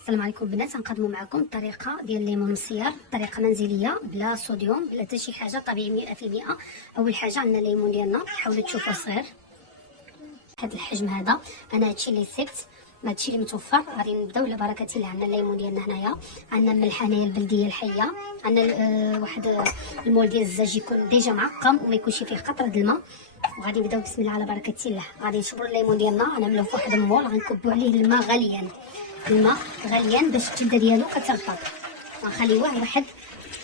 السلام عليكم بنات. غنقدموا معكم الطريقه ديال الليمون مسيار، طريقه منزليه بلا صوديوم بلا حتى شي حاجه، طبيعي 100%. اول حاجه عندنا الليمون ديالنا، حاولوا تشوفوا صغير هذا الحجم هذا. انا هادشي اللي سبت، ما هادشي اللي متوفر. غادي نبداو على بركه الله. عندنا الليمون ديالنا هنايا، عندنا الملح هنايا البلديه الحيه، عندنا واحد المول ديال الزاج يكون ديجا معقم وما يكونش فيه قطره د الماء. وغادي نبداو بسم الله على بركه الله. غادي نشبروا الليمون ديالنا، غنعملوه في واحد المول، غنكبوا عليه الماء غليان، الماء غليان باش الجلده ديالو كترطب. غنخليوه واحد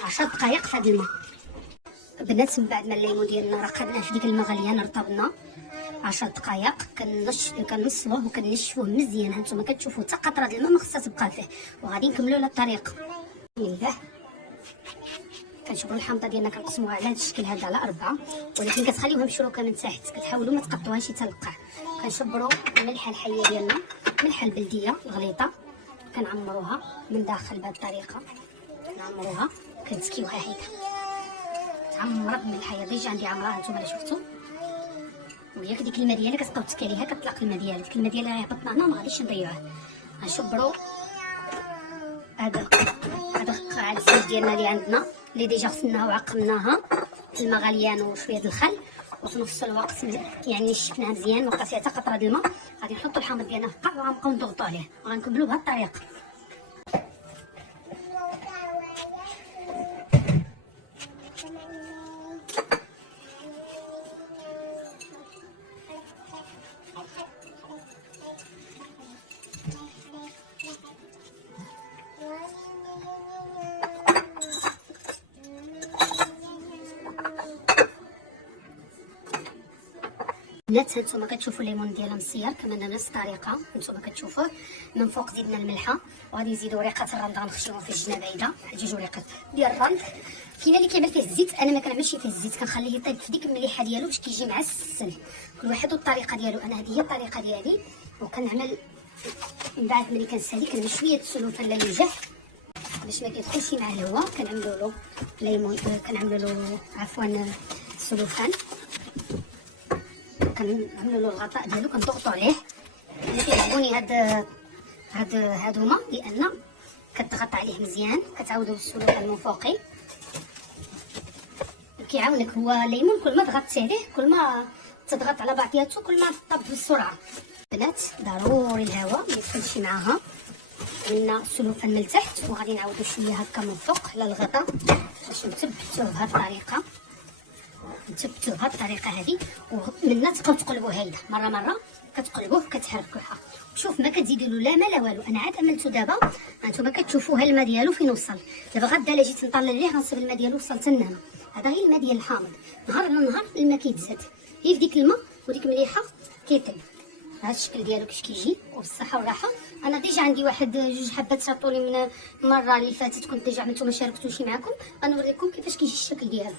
10 دقائق في هذا الماء. بنات من بعد ما الليمون ديالنا رقدناه في ديك الماء غليان، رطبنا 10 دقائق، كنصلوه وكنشفوه مزيان. هانتوما كتشوفوا حتى قطره الماء ما خصها تبقى فيه. وغادي نكملوا على الطريقه. بسم الله. كنشبروا الحامضه ديالنا، كنقسموها على هذا الشكل هذا على 4، ولكن كتخليوها مشروكه من تحت، كتحاولوا ما تقطعوهاش تلقع. كنشبروا الملحه الحيه ديالنا، الملحه البلديه الغليظه، كنعمروها من داخل بهذه الطريقه. كنعمروها كنتسكيوها هيدا، تعمرت بالملحه. ديجا عندي عمرها، نتوما اللي شفتوا. وياك ديك الماء ديالها كتبقاو تسكي عليها، كتطلق الماء ديالها. ديك الماء ديالها هبطنا هنا، ما غاديش نضيعوه. غنشبروا هذا قاع الزيت ديالنا اللي عندنا، اللي ديجا غسلناها وعقمناها في الماء غليان وشويه د الخل، وفي نفس الوقت يعني شفناها مزيان، ما بقى فيها حتى قطره د الماء. غادي نحطوا الحامض ديالنا في القاع وغنبقاو نضغطوا عليه. غنكملوا بهذه الطريقه. بنات هانتوما كتشوفوا الليمون ديالها مسيار كمان نفس الطريقه. هانتوما كتشوفوه من فوق زيدنا الملحه، وغادي نزيدوا وريقات الرند، غنخشيوهم في الجناب بعيده، 2 وريقات ديال الرند. كاين اللي كيعمل فيه الزيت، انا ما كنعملش فيه الزيت، كنخليه يطيب في ديك المليحه ديالو باش كيجي معسل. كل واحد والطريقه ديالو. انا هذه هي الطريقه ديالي. وكنعمل من بعد ملي كنسالي كنعمل شويه السلوفان للوجه باش ما كيدخلش مع الهواء. كنعملوا له ليمون، كنعملوا له عفوا السلوفان، كنعملوا له الغطاء ديالو، كنضغطوا عليه. انا كيعجبوني هادوما لان كتضغط عليه مزيان، كتعاودوا السلوفان من فوقي. كيعاونك هو الليمون، كل ما ضغطتي عليه كل ما تضغط على بعضياتو كل ما طاب بسرعه. بنات ضروري الهواء ما يدخلش معاها. عملنا السلوفان من التحت، وغادي نعاودوا شويه هكا من فوق على الغطاء باش نثبتوه بهذه الطريقه. نثبتوه بهذه الطريقه هذه، ومنها تبقاو تقلبوه هيدا مره كتقلبوه كتحركوها. شوف ما كتزيدوا له لا ما لا والو. انا عاد عملته دابا، هانتوما كتشوفوها الماء ديالو فين وصل. دابا غدا الا جيت نطلع ليه غنصيب الماء ديالو وصل حتى لهنا. هذا غير الماء ديال الحامض، نهار على نهار الماء كيتزاد، هي في ديك الماء وديك مليحه كيطيب. هذا الشكل ديالو كيش كيجي وبالصحه والراحه. انا ديجا عندي واحد 2 حبات شاطولي من المره اللي فاتت، كنت ديجا عملتو ما شاركتوش معكم. غنوريكم كيفاش كيجي الشكل ديالو.